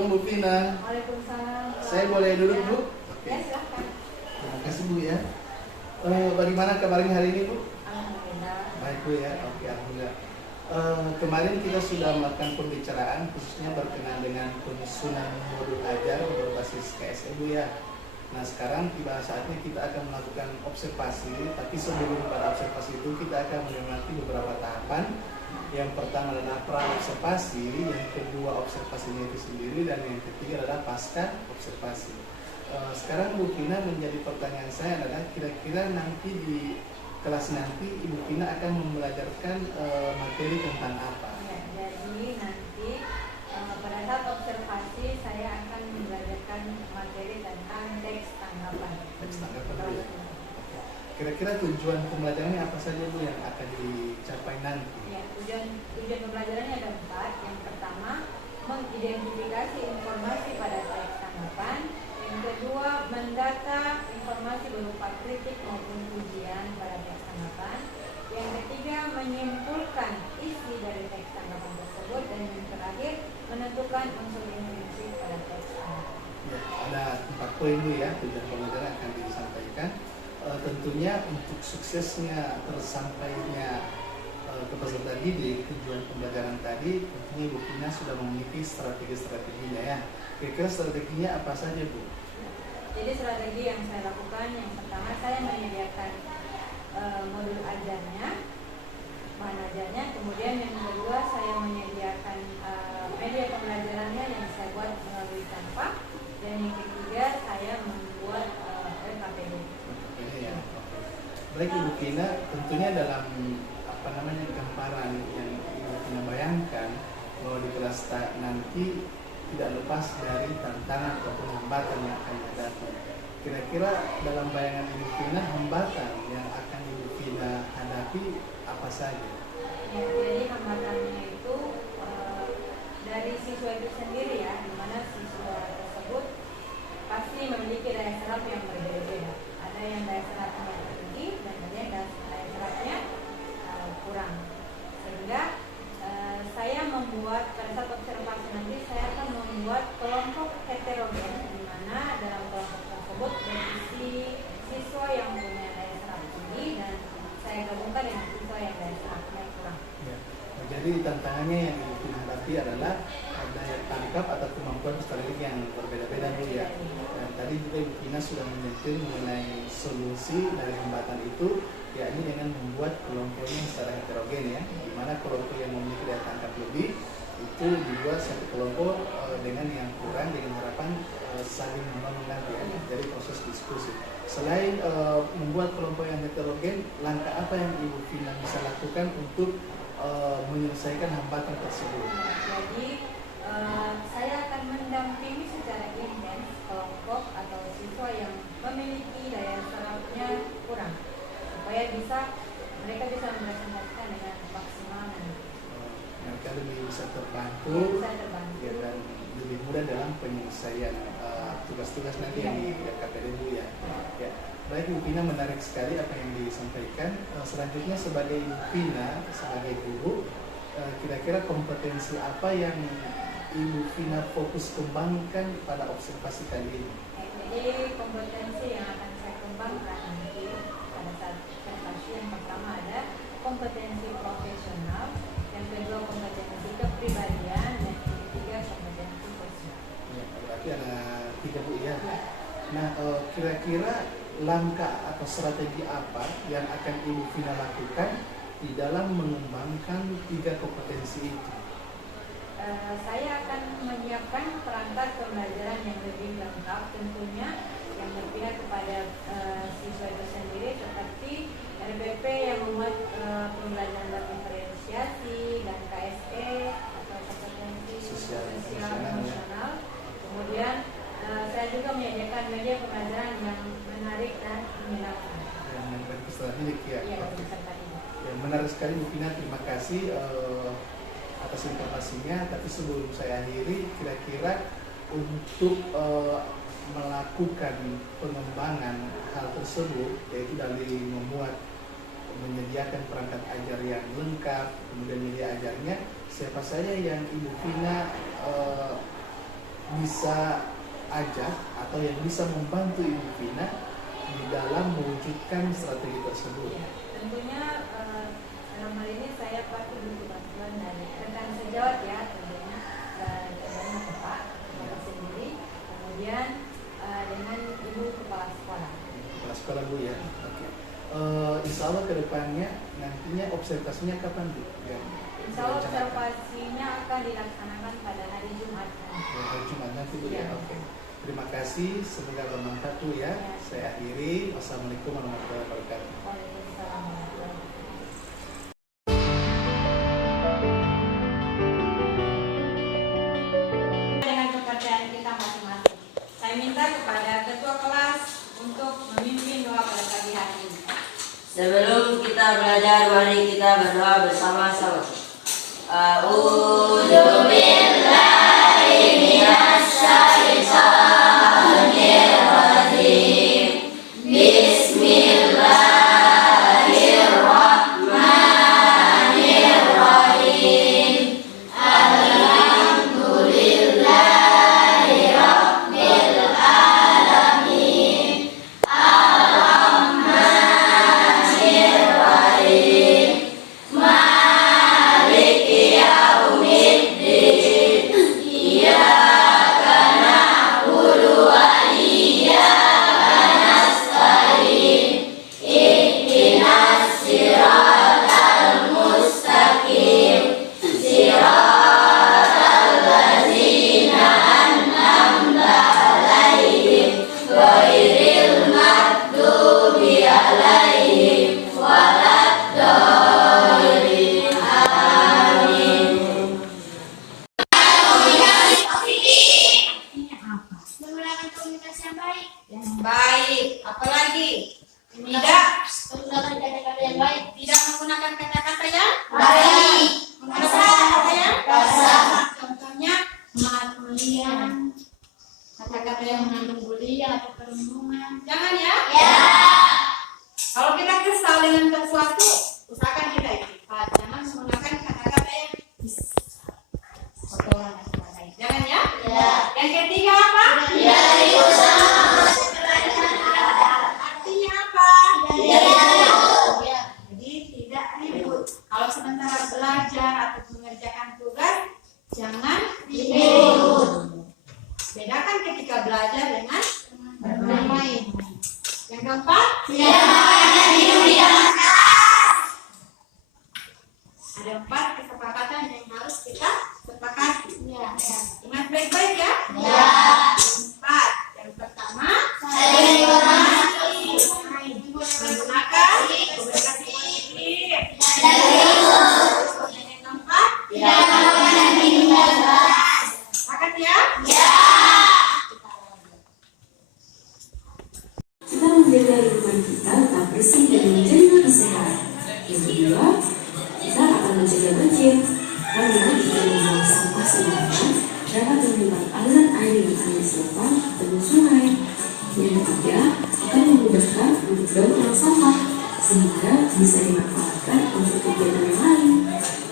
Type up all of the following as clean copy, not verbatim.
Assalamualaikum Bu Vina. Waalaikumsalam. Saya boleh duduk Bu? Ya, silahkan. Terima kasih Bu ya. Bagaimana kabarnya hari ini Bu? Alhamdulillah. Baik Bu ya, oke alhamdulillah. Kemarin kita sudah melakukan pembicaraan khususnya berkenaan dengan penyusunan modul ajar berbasis KSE Bu ya. Nah sekarang tiba saatnya kita akan melakukan observasi, tapi sebelum pada observasi itu kita akan melewati beberapa tahapan. Yang pertama adalah pra-observasi, yang kedua observasinya itu sendiri, dan yang ketiga adalah pasca observasi. Sekarang Bu Vina, menjadi pertanyaan saya adalah kira-kira nanti di kelas nanti Ibu Vina akan membelajarkan materi tentang apa? Ya, jadi nanti pada saat observasi saya akan membelajarkan materi tentang teks tanggapan. Teks tanggapan Bu ya. Kira-kira tujuan pembelajarannya apa saja Bu yang akan dicapai nanti? Ya, tujuan pembelajarannya ada 4. Yang pertama, mengidentifikasi informasi pada teks tanggapan. Yang kedua, mendata informasi berupa kritik maupun ujian pada teks tanggapan. Yang ketiga, menyimpulkan isi dari teks tanggapan tersebut. Dan yang terakhir, menentukan unsur intrinsik pada teks tanggapan. Ya, ada 4 poin Bu ya, tujuan pembelajaran akan disampaikan. Tentunya untuk suksesnya tersampainya ke peserta didik tujuan pembelajaran tadi, tentunya Ibu Vina sudah memiliki strategi-strateginya ya. Kira-kira strateginya apa saja Bu? Jadi strategi yang saya lakukan, yang pertama saya menyediakan modul ajarnya, bahan ajarnya. Kemudian yang kedua saya menyediakan media pembelajarannya yang saya buat melalui Canva. Dan yang ketiga saya membuat LKPD. Ya. Baik Ibu Vina, tentunya dalam gambaran yang Ibu Vina bayangkan bahwa di kelas nanti tidak lepas dari tantangan ataupun hambatan yang akan dihadapi. Kira-kira dalam bayangan Ibu Vina hambatan yang akan Ibu Vina hadapi apa saja? Ya, jadi hambatannya itu dari siswa itu sendiri ya, di mana siswa tersebut pasti memiliki daya serap yang berbeda-beda. Ada yang daya serapnya tinggi dan ada yang daya serapnya kurang. Sehingga saya membuat pada saat observasi nanti saya akan membuat kelompok heterogen, di mana dalam kelompok tersebut berisi siswa yang punya daya serap tinggi dan saya gabungkan dengan siswa yang daya serapnya kurang. Ya. Nah, jadi tantangannya yang Ibu Vina hadapi adalah daya tangkap atau kemampuan peserta didik yang berbeda-beda Bu ya. Dan tadi juga Ibu Vina sudah menyentil mengenai solusi dari hambatan itu, yakni dengan membuat kelompoknya secara heterogen ya, di mana kelompok yang memiliki daya tangkap lebih itu dibuat satu kelompok dengan yang kurang, dengan harapan saling menolong nanti ya, dari proses diskusi. Selain membuat kelompok yang heterogen, langkah apa yang Ibu Vina bisa lakukan untuk menyelesaikan hambatan tersebut? Jadi saya akan mendampingi secara intens kelompok atau siswa yang memiliki daya serapnya kurang, supaya mereka bisa mempresentasikan dengan maksimal nanti. Mereka lebih bisa terbantu, ya, dan lebih mudah dalam penyelesaian tugas-tugas nanti yang di KPD Bu ya. Ya. Baik Ibu Vina, menarik sekali apa yang disampaikan. Selanjutnya sebagai Ibu Vina, sebagai guru, kira-kira kompetensi apa yang Ibu Vina fokus kembangkan pada observasi kali ini? Jadi kompetensi yang akan saya kembangkan nanti pada saat observasi, yang pertama ada kompetensi profesional, yang kedua kompetensi kepribadian, dan yang ketiga kompetensi sosial. Ya, berarti ada 3 Bu ya. Nah, kira-kira langkah atau strategi apa yang akan Ibu Vina lakukan di dalam mengembangkan 3 kompetensi itu? Saya akan menyiapkan perangkat pembelajaran yang lebih lengkap, tentunya yang berpihak kepada siswa itu sendiri, seperti RBP yang memuat pembelajaran berdiferensiasi dan KSE atau kompetensi sosial emosional. Kemudian saya juga menyediakan media pembelajaran yang menarik dan menyenangkan. Yang menarik peserta didik ya. Iya, peserta didik. Ya, menarik sekali Bu Vina, terima kasih atas informasinya. Tapi sebelum saya akhiri, kira-kira untuk melakukan pengembangan hal tersebut, yaitu dari menyediakan perangkat ajar yang lengkap, kemudian media ajarnya, siapa saja yang Ibu Vina bisa ajak atau yang bisa membantu Ibu Vina di dalam mewujudkan strategi tersebut? Ya, tentunya dalam hal ini saya pasti butuh bantuan dari rekan sejawat ya, tentunya contohnya Bapak sendiri, kemudian dengan Ibu Kepala Sekolah. Kepala sekolah Bu ya. Oke. Insya Allah kedepannya nantinya observasinya kapan Bu? Insya Allah observasinya akan dilaksanakan pada hari Jumat. Hari Jumat nanti Bu ya. Ya. Oke. Terima kasih, semoga bermanfaat Bu ya. Saya akhiri. Wassalamualaikum warahmatullahi wabarakatuh. Waalaikumsalam warahmatullahi wabarakatuh. Dengan kepercayaan kita masing-masing, saya minta kepada ketua kelas untuk memimpin doa pada pagi hari ini. Sebelum kita belajar, mari kita berdoa bersama-sama. A'udzu billahi minasy syaithanir rajim. Bismillahirrahmanirrahim. Alhamdulillahi rabbil alamin. Ar-Rahmanir-Rahim. Maliki yaumiddin. Iyyaka na'budu wa iyyaka nasta'in. Ihdinas siratal mustaqim. Siratal ladzina an'amta 'alaihim ghairil maghdubi 'alaihim waladdallin. Amin. Menggunakan komunikasi yang baik. Baik, apalagi tidak Menggunakan kata-kata yang baik. tidak menggunakan kata-kata yang Baik. menggunakan kata-kata yang Kasar. Contohnya Kemudian kata-kata yang mengandung bulian atau perundungan. jangan ya. Ya. Kalau kita kesal dengan sesuatu, usahakan kita istighfar. Jangan menggunakan kata-kata yang Kotoran dan sebagainya. jangan ya. Ya. Yang ketiga apa? Tidak ribut sama Artinya apa? Tidak ribut. Ya. Jadi tidak ribut. Kalau sementara belajar atau mengerjakan tugas, jangan Ribut. Bedakan ketika belajar dengan Bermain. yang keempat. Tidak makan di dunia. Ada 4 kesepakatan yang harus kita sepakati. Ya. Ingat baik-baik ya. Ya. 4. Yang pertama, Saling menghormati. menggunakan komunikasi positif. Yang keempat, Tidak makan di dunia. sepakat ya. Ya. Kita menjaga lingkungan kita tetap bersih dan menjaga kesehatan. Yang kedua, kita akan mencegah banjir karena jika membuang sampah sembarangan dapat menyumbat aliran air yang ada di selokan dan sungai. Yang ketiga, akan memudahkan untuk daur ulang sampah sehingga bisa dimanfaatkan untuk kegiatan yang lain.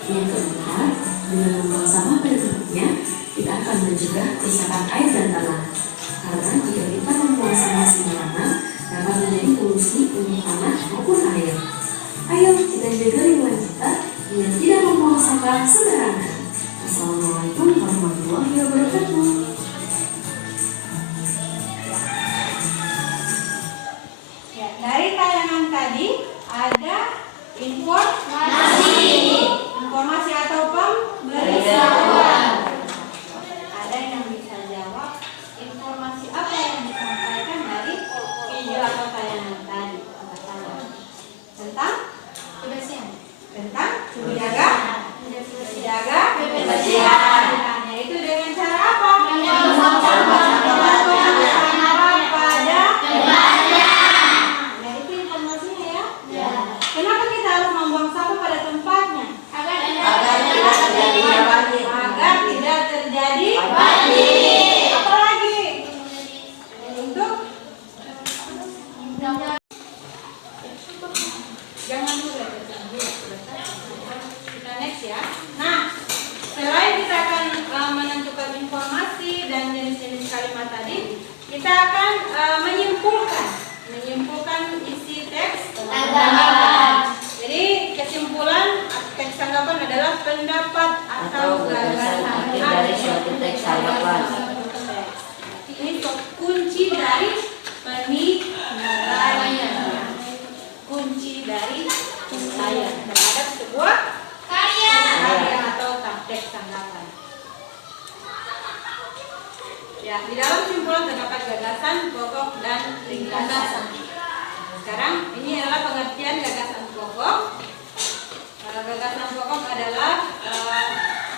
Yang keempat, dengan membuang sampah pada tempatnya, kita akan mencegah kerusakan air dan tanah. Karena jika kita membuang sampah sembarangan dapat menjadi polusi untuk tanah maupun air. Ayo kita jaga lingkungan kita dengan tidak membuang sampah sembarangan. Assalamualaikum warahmatullahi wabarakatuh. Ya, dari tayangan tadi ada informasi atau pemberitahuan. Ada yang bisa jawab informasi apa yang disampaikan dari video atau tayangan tadi? Tentang Kebersihan. tentang menjaga kebersihan. Yaitu dengan cara apa? Membuang sampah pada tempatnya. Nah, itu informasinya ya. Ya. Kenapa kita harus membuang sampah pada penilaian terhadap sebuah Karya. karya atau teks tanggapan. Ya, di dalam simpulan terdapat gagasan, pokok, dan ringkasan. Sekarang ini adalah pengertian gagasan pokok. Gagasan pokok adalah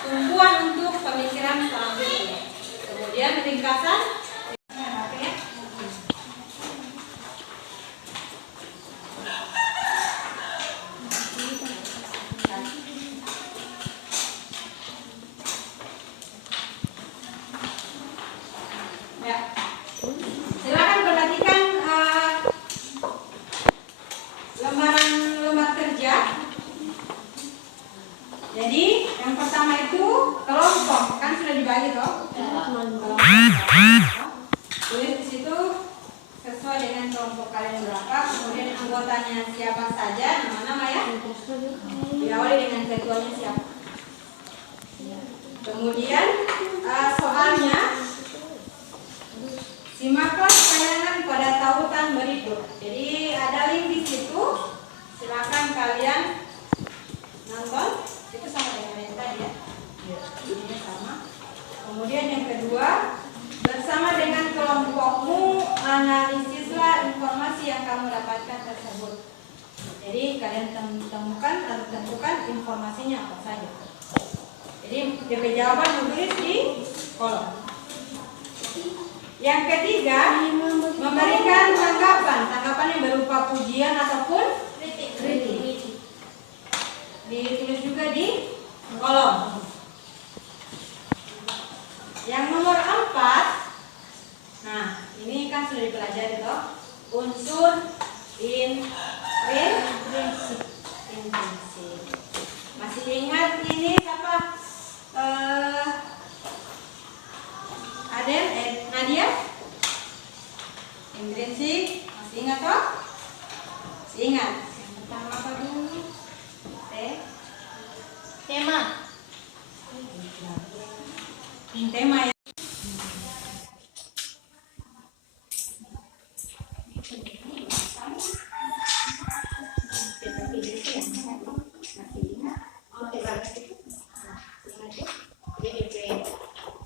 tumpuan untuk pemikiran selanjutnya. Kemudian ringkasan. Ya, silakan perhatikan lembar kerja. Jadi yang pertama itu kelompok, kan sudah dibagi toh. Tulis di situ sesuai dengan kelompok kalian berapa, kemudian anggotanya siapa saja, nama-nama ya. Diawali dengan ketuanya siapa. Kemudian soalnya simaklah tayangan pada tautan berikut. Jadi ada link di situ, silakan kalian nonton. Itu sama dengan yang tadi ya. Ini sama. Kemudian yang kedua, bersama dengan kelompokmu analisislah informasi yang kamu dapatkan tersebut. Jadi kalian temukan atau tentukan informasinya apa saja. Jadi DP jawaban menulis di kolom. Yang ketiga, memberikan tanggapan yang berupa pujian ataupun kritik. Ditulis juga di kolom. Yang nomor 4, nah ini kan sudah dipelajari toh, unsur intrinsik. Masih ingat ini siapa? Aden, Nadia? Intrinsik, masih ingat toh? Masih ingat. Yang pertama apa dulu? Tema. Tema ya.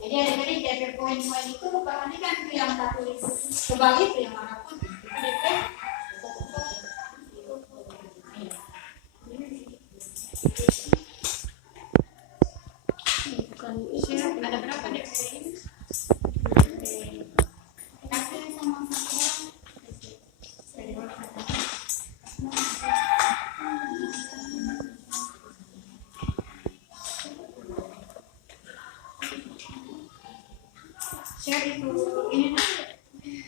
Jadi adik-adik DP poin-poin itu perhatikan tuh yang tak tulis kebalik itu yang manapun itu DP. Ada berapa DP? Kasih sama share itu ini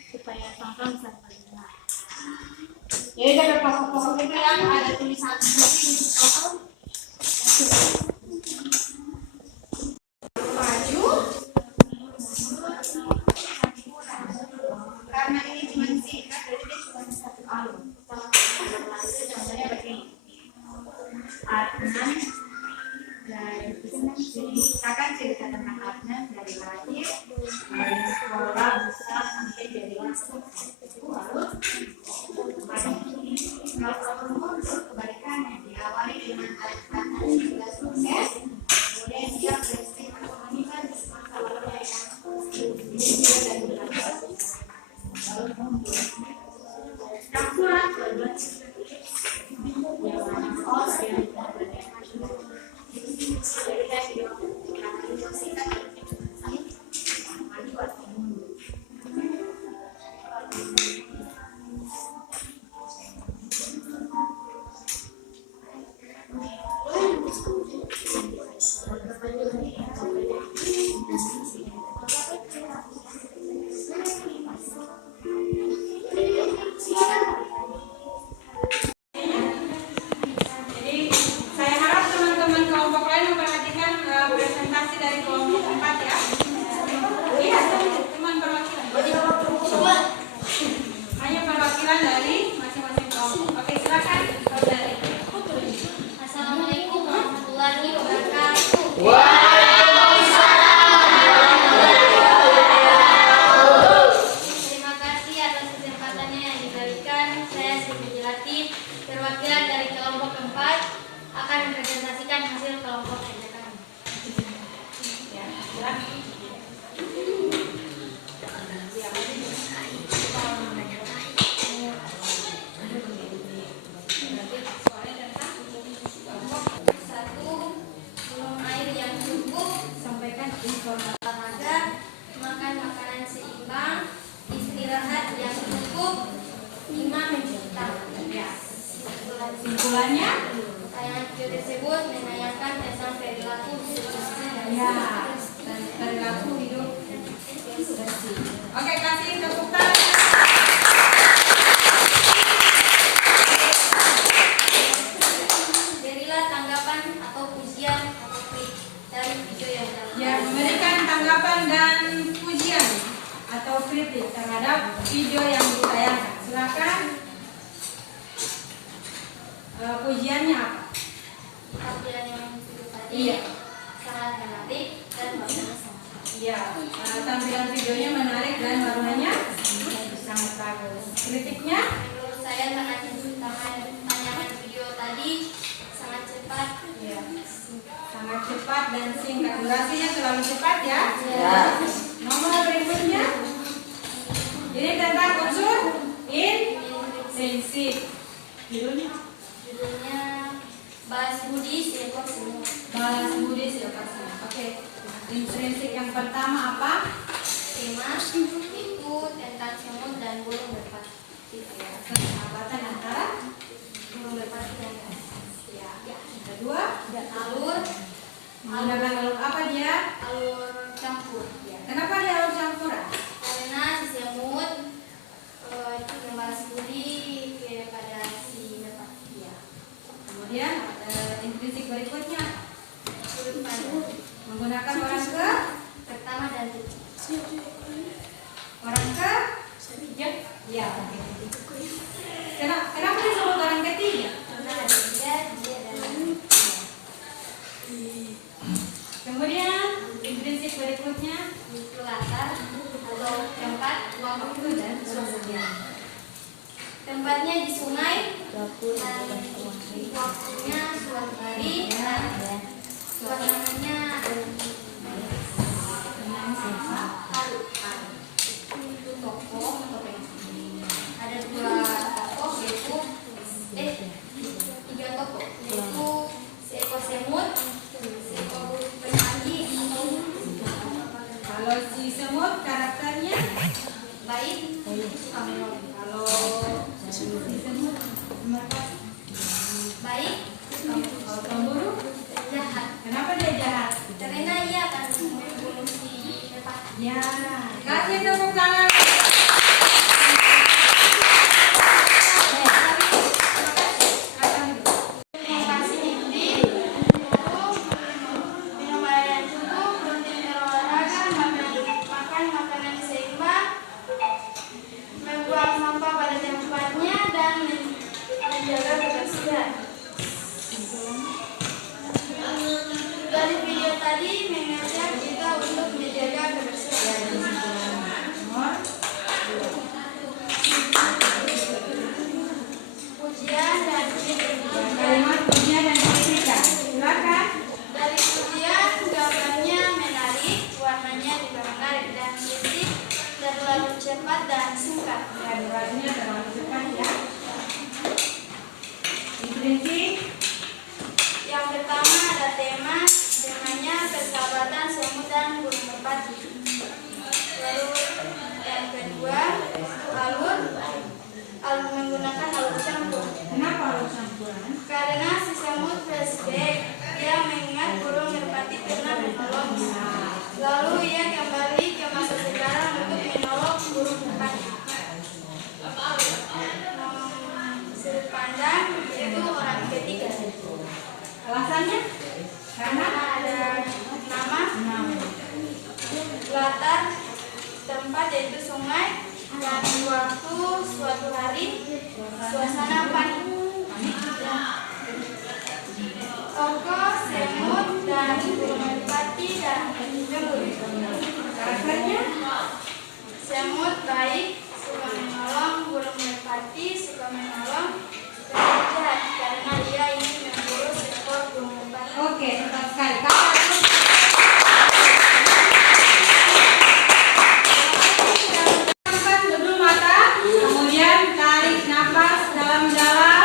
supaya sama-sama bisa terlihat. Jadi dari pokok-pokok itu yang ada tulisan seperti di pokok. Maju. Karena ini cuma singkat, jadi dia cuma satu alur. Contohnya begini. Adnan dari kita kan cerita tentang Adnan dari lahir, dari sekolah besar sampai jadi lalu kalau kebalikannya diawali dengan Adnan sudah sukses, kemudian dia berhasil mengalami masalah yang dan yang kurang perwakilan dari kelompok 4 durasinya terlalu cepat ya. Ya. Nomor berikutnya. Ini tentang unsur intrinsic. Judulnya Balas budi seekor semut. balas budi seekor semut. Oke. Intrinsik yang pertama apa? Tema itu tentang semut dan burung merpati. Persahabatan antara Burung merpati dan ya. yang kedua. Alur Menggunakan alur apa dia? alur campur. Ya. Kenapa dia alur campuran? Karena si semut itu membalas budi kepada si merpati. Ya. Kemudian intrinsik berikutnya Sudut pandang menggunakan orang ke pertama dan ketiga. orang ke ya. Kenapa disebut orang ketiga? Karena ada dia dan Kemudian intrinsik berikutnya itu latar atau tempat waktu dan suasana. Tempatnya di sungai dan waktunya suatu hari dan suasananya itu toko. Ada dua toko yaitu tiga toko yaitu seekor semut, seekor burung merpati atau kalau si semut karakternya baik suka menolong. kalau si semut merpati Baik kalau pemburu jahat kenapa dia jahat? karena ia akan membunuh si merpati. Ya, kasih tepuk tangan. Inovasi inti minum air yang cukup, rutin berolahraga, makan makanan seimbang, membuang sampah pada tempatnya dan menjaga kebersihan. Dari video tadi mengajak kita untuk menjaga kebersihan. Pujian dan kritika. Kalimat pujian dan kritika. Silakan. Dari pujian gambarnya menarik, warnanya juga menarik dan kritik terlalu cepat dan singkat. Ya, durasinya terlalu cepat ya. Intrinsik Yang pertama ada temanya persahabatan semut dan burung merpati. Lalu yang kedua alur menggunakan alur campur. kenapa harus campuran? Karena si semut flashback, dia mengingat burung merpati pernah menolongnya. Lalu ia kembali ke masa sekarang untuk menolong burung merpati. Sudut pandang itu orang ketiga. Alasannya? Karena Karena ada nama, enam. latar, tempat yaitu sungai, dan waktu suatu hari, suasana panik. Tokoh, semut, dan burung merpati dan cemburu. Karakternya? Semut baik, suka menolong, burung merpati suka menolong, dan jahat karena ia ingin memburu seekor burung merpati. Oke, tepat sekali. Kakak Pejamkan kedua mata, kemudian tarik nafas dalam-dalam.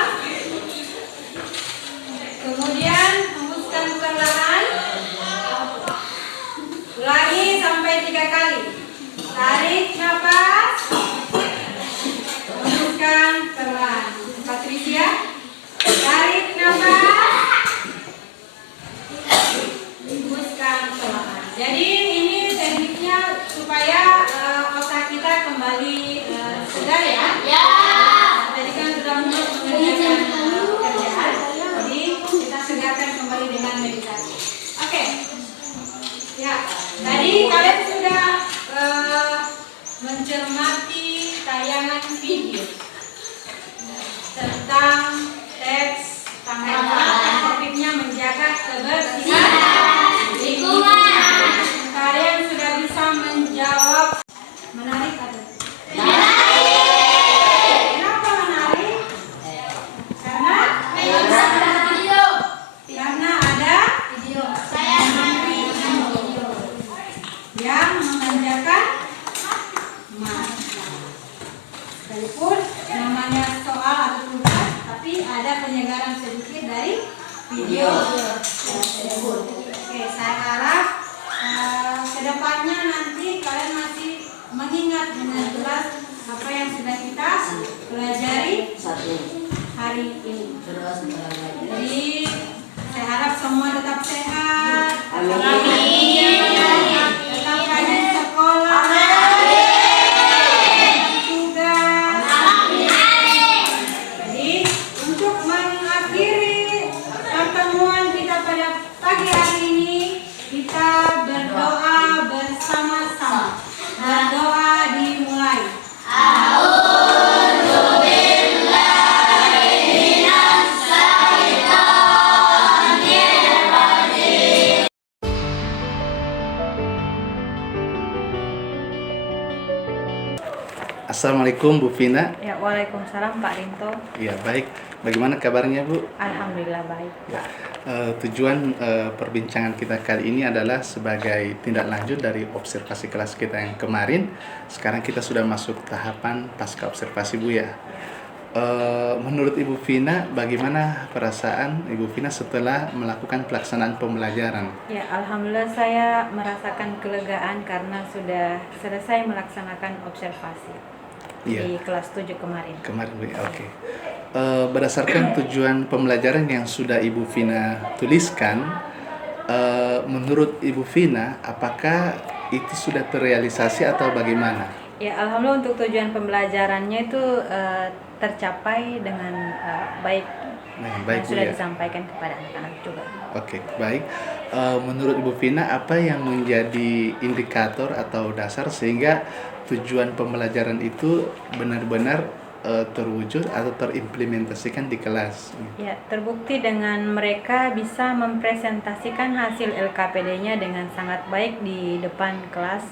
meskipun namanya soal atau tugas, tapi ada penyegaran sedikit dari video tersebut. Oke, saya harap kedepannya nanti kalian masih mengingat dengan jelas apa yang sudah kita pelajari hari ini. Jadi saya harap semua tetap sehat, tetap bahagia, tetap rajin sekolah, tugas. Jadi untuk mengakhiri pertemuan kita pada pagi hari ini, kita berdoa bersama-sama. Berdoa dimulai. Assalamualaikum Bu Vina. Ya, waalaikumsalam Pak Rinto. Ya baik, bagaimana kabarnya Bu? Alhamdulillah baik. Ya, tujuan perbincangan kita kali ini adalah sebagai tindak lanjut dari observasi kelas kita yang kemarin. Sekarang kita sudah masuk tahapan pasca observasi Bu ya. Menurut Ibu Vina, bagaimana perasaan Ibu Vina setelah melakukan pelaksanaan pembelajaran? Ya, alhamdulillah saya merasakan kelegaan karena sudah selesai melaksanakan observasi di kelas 7 kemarin. Kemarin Bu, oke. Berdasarkan tujuan pembelajaran yang sudah Ibu Vina tuliskan, menurut Ibu Vina, apakah itu sudah terrealisasi atau bagaimana? Ya, alhamdulillah untuk tujuan pembelajarannya itu tercapai dengan baik. Baik yang sudah Bu, ya. disampaikan kepada anak-anak juga. Oke, baik. Menurut Ibu Vina, apa yang menjadi indikator atau dasar sehingga tujuan pembelajaran itu benar-benar terwujud atau terimplementasikan di kelas? Ya, terbukti dengan mereka bisa mempresentasikan hasil LKPD-nya dengan sangat baik di depan kelas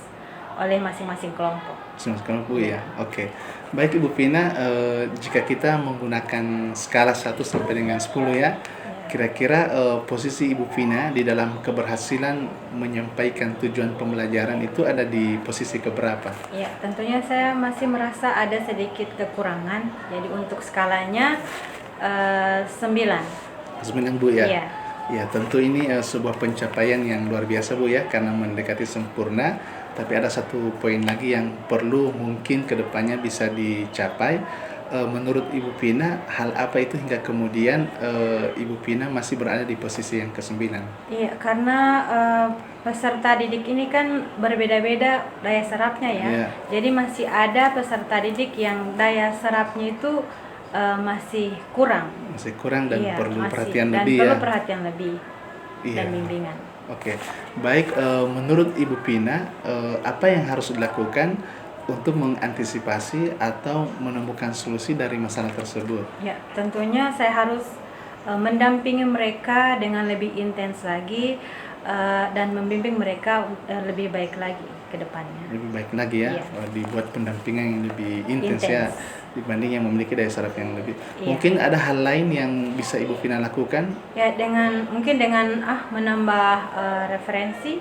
oleh masing-masing kelompok. Sekarang Bu ya, oke. Baik Ibu Vina, jika kita menggunakan skala 1 sampai dengan 10 ya, kira-kira posisi Ibu Vina di dalam keberhasilan menyampaikan tujuan pembelajaran itu ada di posisi keberapa? Ya, tentunya saya masih merasa ada sedikit kekurangan. Jadi untuk skalanya 9. 9 Bu ya? Iya. Ya, tentu ini sebuah pencapaian yang luar biasa Bu ya, karena mendekati sempurna. Tapi ada satu poin lagi yang perlu mungkin kedepannya bisa dicapai. Menurut Ibu Vina, hal apa itu hingga kemudian Ibu Vina masih berada di posisi yang ke-9? Iya, karena peserta didik ini kan berbeda-beda daya serapnya ya. Iya. Jadi masih ada peserta didik yang daya serapnya itu masih kurang. Masih kurang dan Iya, perlu masih. perhatian Dan lebih perlu ya? perhatian lebih dan Iya. bimbingan. Oke, baik. Menurut Ibu Vina, apa yang harus dilakukan untuk mengantisipasi atau menemukan solusi dari masalah tersebut? Ya, tentunya saya harus mendampingi mereka dengan lebih intens lagi dan membimbing mereka lebih baik lagi ke depannya. Lebih baik lagi ya, Iya. dibuat pendampingan yang lebih intens ya, Intens. dibanding yang memiliki daya serap yang lebih. Iya. Mungkin ada hal lain yang bisa Ibu Vina lakukan? Ya, mungkin dengan menambah referensi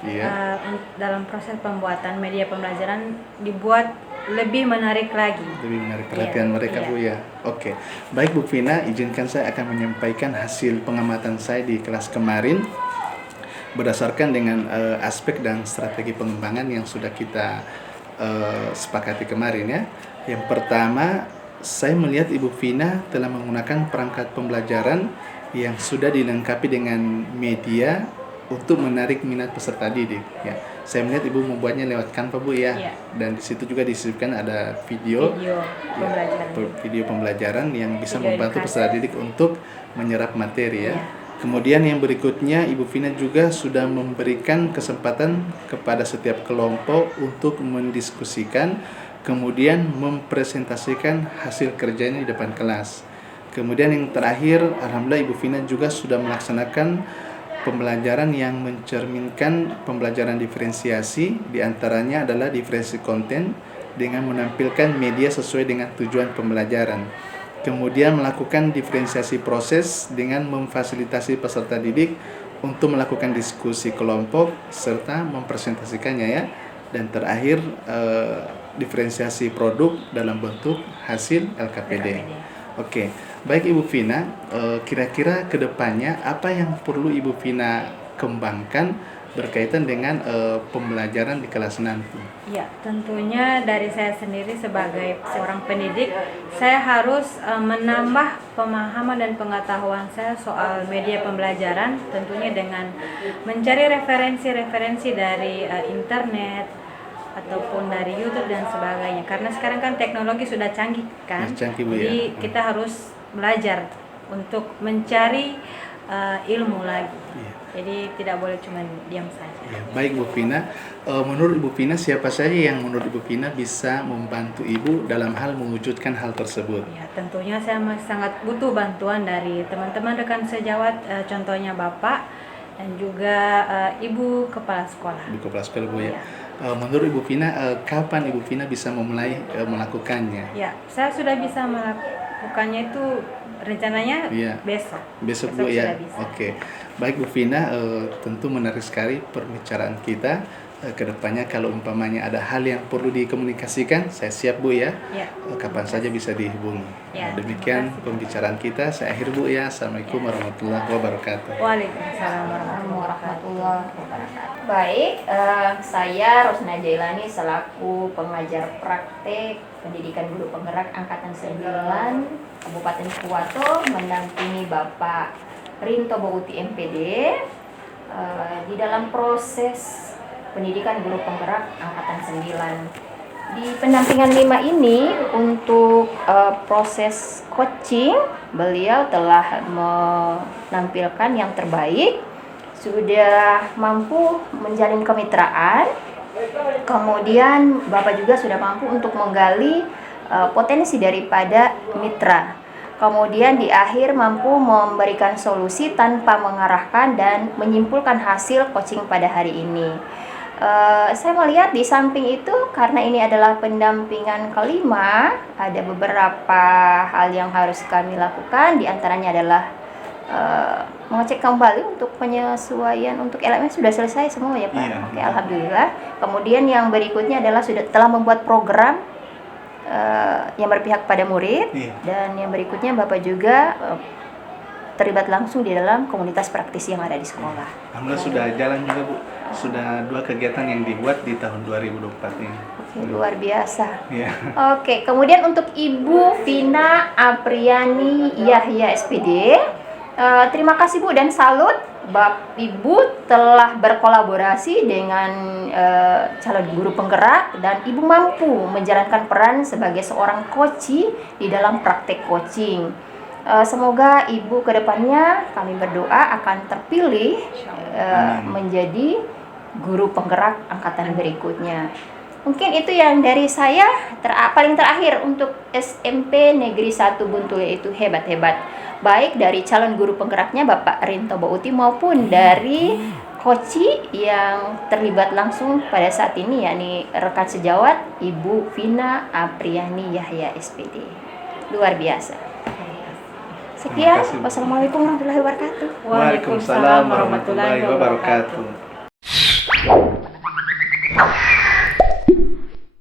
Iya. dalam proses pembuatan media pembelajaran dibuat lebih menarik lagi. Lebih menarik perhatian mereka iya. Bu ya. Oke, baik Bu Vina, izinkan saya akan menyampaikan hasil pengamatan saya di kelas kemarin berdasarkan dengan aspek dan strategi pengembangan yang sudah kita sepakati kemarin ya. Yang pertama, saya melihat Ibu Vina telah menggunakan perangkat pembelajaran yang sudah dilengkapi dengan media untuk menarik minat peserta didik ya. Saya melihat Ibu membuatnya lewat Canva Bu ya. Iya. Dan di situ juga disisipkan ada video Pembelajaran. video pembelajaran yang bisa Video membantu edukasi. peserta didik untuk menyerap materi ya. Iya. Kemudian yang berikutnya, Ibu Vina juga sudah memberikan kesempatan kepada setiap kelompok untuk mendiskusikan, kemudian mempresentasikan hasil kerjanya di depan kelas. Kemudian yang terakhir, alhamdulillah Ibu Vina juga sudah melaksanakan pembelajaran yang mencerminkan pembelajaran diferensiasi, diantaranya adalah diferensi konten dengan menampilkan media sesuai dengan tujuan pembelajaran. Kemudian melakukan diferensiasi proses dengan memfasilitasi peserta didik untuk melakukan diskusi kelompok serta mempresentasikannya ya. Dan terakhir diferensiasi produk dalam bentuk hasil LKPD. Oke, baik Ibu Vina, kira-kira kedepannya apa yang perlu Ibu Vina kembangkan berkaitan dengan pembelajaran di kelas nanti? Ya, tentunya dari saya sendiri sebagai seorang pendidik, saya harus menambah pemahaman dan pengetahuan saya soal media pembelajaran, tentunya dengan mencari referensi-referensi dari internet ataupun dari YouTube dan sebagainya. Karena sekarang kan teknologi sudah canggih kan, Canggih, Bu, jadi ya. kita harus belajar untuk mencari ilmu lagi. Iya. Jadi tidak boleh cuma diam saja. Ya, baik Bu Vina, menurut Ibu Vina siapa saja yang menurut Ibu Vina bisa membantu Ibu dalam hal mewujudkan hal tersebut? Ya, tentunya saya sangat butuh bantuan dari teman-teman rekan sejawat, contohnya Bapak dan juga Ibu Kepala Sekolah. Ibu Kepala Sekolah, Bu, ya. Ya. Menurut Ibu Vina, kapan Ibu Vina bisa memulai melakukannya? Ya, saya sudah bisa melakukannya itu rencananya Iya. besok. Besok, Bu, ya. sudah bisa. Oke. Baik Bu Vina, tentu menarik sekali pembicaraan kita. Kedepannya kalau umpamanya ada hal yang perlu dikomunikasikan, saya siap Bu ya. Ya. Kapan saja bisa dihubungi. Ya, Demikian terima kasih. pembicaraan kita. Saya akhir Bu ya. Assalamualaikum warahmatullahi wabarakatuh. Waalaikumsalam warahmatullahi warahmatullahi wabarakatuh. Baik, saya Rosna Jailani selaku pengajar praktek pendidikan guru penggerak angkatan 9 Kabupaten Kuwato mendampingi Bapak Rinto Bouti MPD di dalam proses pendidikan guru penggerak angkatan 9. Di pendampingan 5 ini untuk proses coaching beliau telah menampilkan yang terbaik, sudah mampu menjalin kemitraan, kemudian Bapak juga sudah mampu untuk menggali potensi daripada mitra. Kemudian di akhir mampu memberikan solusi tanpa mengarahkan dan menyimpulkan hasil coaching pada hari ini. Saya melihat di samping itu, karena ini adalah pendampingan kelima, ada beberapa hal yang harus kami lakukan. Di antaranya adalah mengecek kembali untuk penyesuaian untuk LMS sudah selesai semua ya Pak. Iya. Oke, alhamdulillah. Kemudian yang berikutnya adalah telah membuat program yang berpihak pada murid. Iya. Dan yang berikutnya Bapak juga terlibat langsung di dalam komunitas praktisi yang ada di sekolah. Alhamdulillah sudah jalan juga Bu. Sudah 2 kegiatan yang dibuat di tahun 2024 ini. Oke, luar biasa. Iya. Oke, kemudian untuk Ibu Vina Apriani Yahya SPD, terima kasih Bu dan salut Ibu telah berkolaborasi dengan calon guru penggerak dan Ibu mampu menjalankan peran sebagai seorang coachee di dalam praktek coaching. Semoga Ibu kedepannya kami berdoa akan terpilih menjadi guru penggerak angkatan berikutnya. Mungkin itu yang dari saya. Paling terakhir untuk SMP Negeri 1 Buntul, yaitu hebat-hebat. Baik dari calon guru penggeraknya Bapak Rinto Bouti maupun dari coachee yang terlibat langsung pada saat ini, yakni rekan sejawat Ibu Vina Apriani Yahya SPD. Luar biasa. Sekian. Terima kasih, Bu. Wassalamualaikum warahmatullahi wabarakatuh. Waalaikumsalam warahmatullahi wabarakatuh.